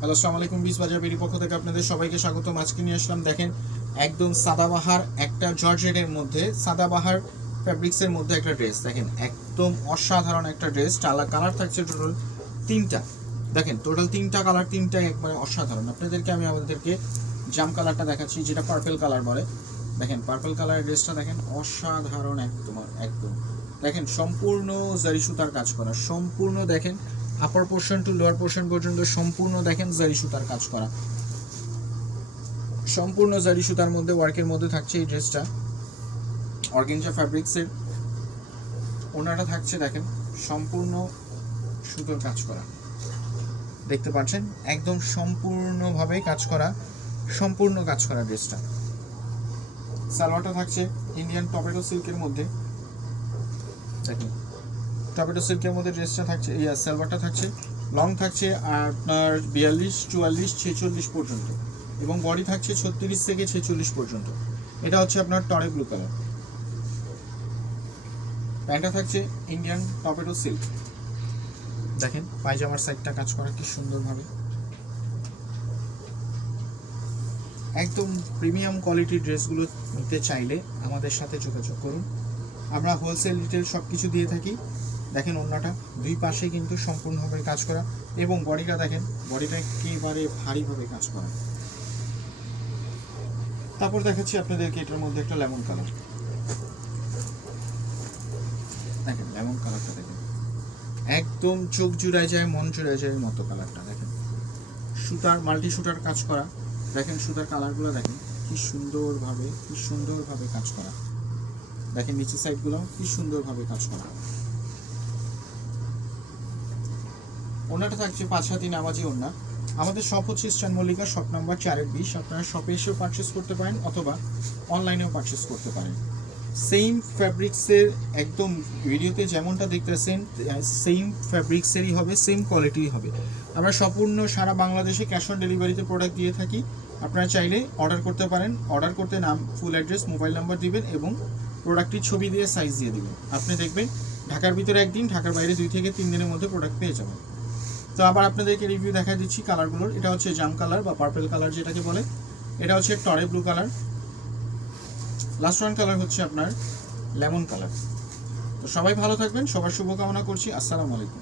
Hello, আসসালামু আলাইকুম। Beach বাজার বেরি পক্ষ থেকে আপনাদের সবাইকে স্বাগতম। আজকে নিয়ে আসলাম, দেখেন, একদম সাদাবাহার একটা জর্জেটের মধ্যে, সাদাবাহার ফ্যাব্রিক্সের মধ্যে একটা ড্রেস। দেখেন, একদম অসাধারণ একটা ড্রেস। কালার থাকছে টোটাল তিনটা। দেখেন, টোটাল তিনটা কালার, তিনটাই একবারে অসাধারণ। আপনাদেরকে আমি আমাদেরকে জাম কালারটা দেখাচ্ছি, যেটা পার্পল কালার বলে। দেখেন, পার্পল কালারের ড্রেসটা দেখেন, অসাধারণ একদম একদম। দেখেন, সম্পূর্ণ জারি সুতার কাজ করা, সম্পূর্ণ দেখেন upper portion to lower portion পর্যন্ত সম্পূর্ণ দেখেন জারি সুতার কাজ করা, সম্পূর্ণ জারি সুতার মধ্যে ওয়ার্কের মধ্যে থাকছে এই ড্রেসটা। অর্গানজা ফ্যাব্রিক্সের ওনাটা থাকছে, দেখেন, সম্পূর্ণ সুতোর কাজ করা, দেখতে পাচ্ছেন, একদম সম্পূর্ণভাবে কাজ করা, সম্পূর্ণ কাজ করা ড্রেসটা। সালোয়ারটা থাকছে ইন্ডিয়ান টমেটো সিল্কের মধ্যে। দেখেন, টমেটো সিল্কের মধ্যে ড্রেসটা থাকছে, সালোয়ারটা থাকছে লং, থাকছে আপনার 42, 44, 46 পর্যন্ত, এবং বডি থাকছে 36 থেকে 46 পর্যন্ত। এটা হচ্ছে আপনার টরে ব্লু কালার। প্যান্টটা থাকছে ইন্ডিয়ান টমেটো সিল্ক। দেখেন, পায়জামার সাইডটা কাজ করা কি সুন্দরভাবে। একদম প্রিমিয়াম কোয়ালিটির ড্রেসগুলো নিতে চাইলে আমাদের সাথে যোগাযোগ করুন। আমরা হোলসেল রিটেল সব কিছু দিয়ে থাকি। দেখেন, ওড়নাটা দুই পাশে কিন্তু সম্পূর্ণভাবে কাজ করা, এবং বডিটা দেখেন, বডিটা একেবারে ভারীভাবে কাজ করা। তারপর দেখাচ্ছি আপনাদেরকে এটার মধ্যে একটা লেমন কালার। দেখেন, লেমন কালারটা দেখেন, একদম চোখ জুড়ায় যায়, মন জুড়ায় যায় মতো কালারটা। দেখেন, সুতার মাল্টি সুতার কাজ করা। দেখেন, সুতার কালারগুলো দেখেন কি সুন্দরভাবে কাজ করা। দেখেন, নিচের সাইডগুলো কি সুন্দরভাবে কাজ করা। ওনাটা থাকছে 5 হাতি নামাজি ওড়না। আমাদের শপ হচ্ছে ইস্টার্ন মল্লিকা, শপ নাম্বার 4-20। আপনারা শপে এসেও পারচেস করতে পারেন অথবা অনলাইনেও পারচেস করতে পারেন। সেম ফ্যাব্রিক্সের, একদম ভিডিওতে যেমনটা দেখতেছেন সেম ফ্যাব্রিক্সেরই হবে, সেম কোয়ালিটিই হবে। আমরা সম্পূর্ণ সারা বাংলাদেশে ক্যাশ অন ডেলিভারিতে প্রোডাক্ট দিয়ে থাকি। আপনারা চাইলে অর্ডার করতে পারেন। অর্ডার করতে নাম, ফুল অ্যাড্রেস, মোবাইল নাম্বার দিবেন এবং প্রোডাক্টটির ছবি দিয়ে সাইজ দিয়ে দিবেন। আপনি দেখবেন ঢাকার ভিতরে একদিন, ঢাকার বাইরে 2 থেকে 3 দিনের মধ্যে প্রোডাক্ট পেয়ে যাবেন। তো আবার আপনাদেরকে রিভিউ দেখা দিচ্ছি কালারগুলোর। এটা হচ্ছে জাম কালার বা পার্পল কালার যেটাকে বলে। এটা হচ্ছে টরে blue colour. Last one colour হচ্ছে আপনার লেমন কালার। তো সবাই ভালো থাকবেন, সবার শুভকামনা করছি। আসসালামু আলাইকুম।